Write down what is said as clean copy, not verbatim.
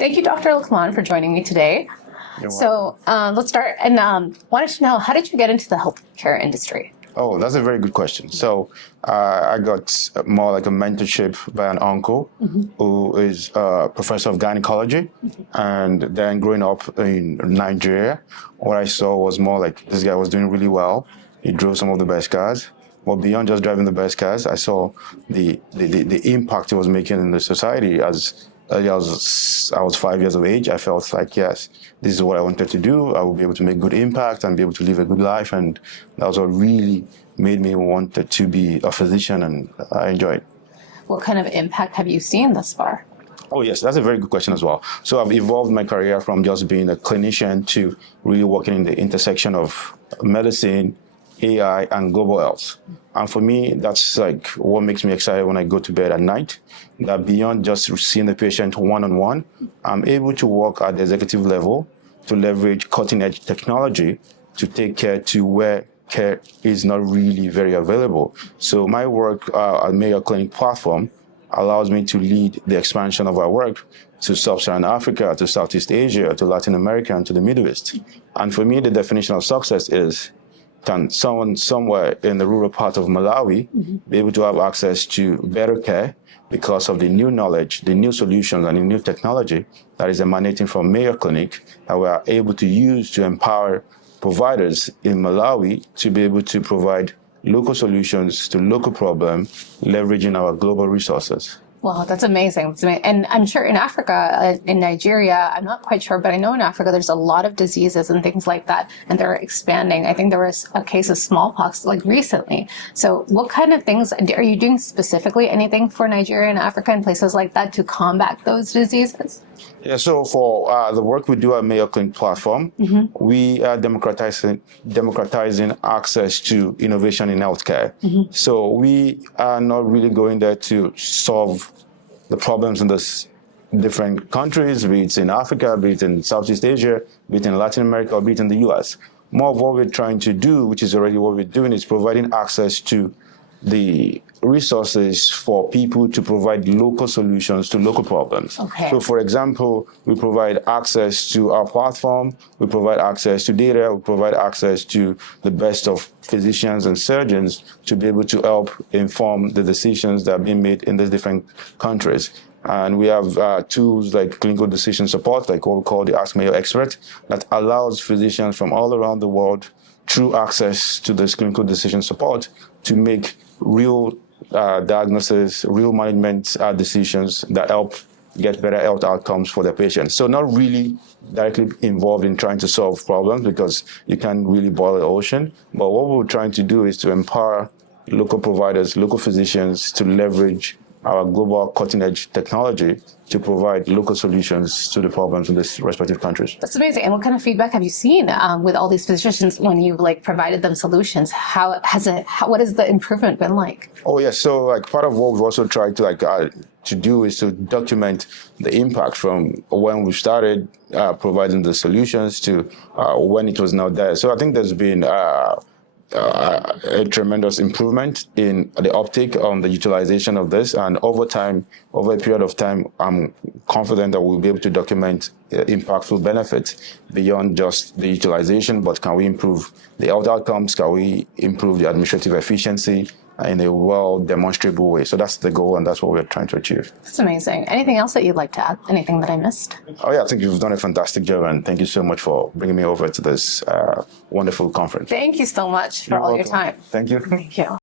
Thank you, Dr. Luqman, for joining me today. So let's start. And wanted to know, how did you get into the healthcare industry? Oh, that's a very good question. So I got more like a mentorship by an uncle who is a professor of gynecology. And then growing up in Nigeria, what I saw was more like this guy was doing really well. He drove some of the best cars. But beyond just driving the best cars, I saw the impact he was making in the society. As early as I was 5 years of age, I felt like, yes, this is what I wanted to do. I will be able to make good impact and be able to live a good life. And that was what really made me want to be a physician, and I enjoyed it. What kind of impact have you seen thus far? Oh, yes, that's a very good question as well. So I've evolved my career from just being a clinician to really working in the intersection of medicine, AI, and global health. And for me, that's like what makes me excited when I go to bed at night, that beyond just seeing the patient one-on-one, I'm able to work at the executive level to leverage cutting-edge technology to take care to where care is not really very available. So my work at Mayo Clinic platform allows me to lead the expansion of our work to Sub-Saharan Africa, to Southeast Asia, to Latin America, and to the Middle East. And for me, the definition of success is, can someone somewhere in the rural part of Malawi be able to have access to better care because of the new knowledge, the new solutions, and the new technology that is emanating from Mayo Clinic that we are able to use to empower providers in Malawi to be able to provide local solutions to local problems, leveraging our global resources. Wow, that's amazing. That's amazing. And I'm sure in Africa, in Nigeria, I'm not quite sure, but I know in Africa there's a lot of diseases and things like that, and they're expanding. I think there was a case of smallpox like recently. So what kind of things are you doing specifically, anything for Nigeria and Africa and places like that to combat those diseases? Yeah, so for the work we do at Mayo Clinic platform, we are democratizing access to innovation in healthcare. So we are not really going there to solve the problems in this different countries, be it in Africa, be it in Southeast Asia, be it in Latin America, or be it in the US. More of what we're trying to do, which is already what we're doing, is providing access to the resources for people to provide local solutions to local problems. Okay. So, for example, we provide access to our platform, we provide access to data, we provide access to the best of physicians and surgeons to be able to help inform the decisions that are being made in these different countries. And we have tools like clinical decision support, like what we call the Ask Mayo Expert, that allows physicians from all around the world, through access to this clinical decision support, to make real diagnosis, real management decisions that help get better health outcomes for their patients. So not really directly involved in trying to solve problems, because you can't really boil the ocean. But what we're trying to do is to empower local providers, local physicians to leverage our global cutting-edge technology to provide local solutions to the problems in these respective countries. That's amazing. And what kind of feedback have you seen with all these physicians when you've provided them solutions? What has the improvement been like? Oh yes, so part of what we've also tried to do is to document the impact from when we started providing the solutions to when it was now there. So I think there's been a tremendous improvement in the uptake on the utilization of this, and over time, over a period of time, I'm confident that we'll be able to document impactful benefits beyond just the utilization. But can we improve the health outcomes? Can we improve the administrative efficiency in a well-demonstrable way? So that's the goal, and that's what we're trying to achieve. That's amazing. Anything else that you'd like to add? Anything that I missed? Oh yeah, I think you've done a fantastic job, and thank you so much for bringing me over to this wonderful conference. Thank you so much for all your time. Thank you. Thank you.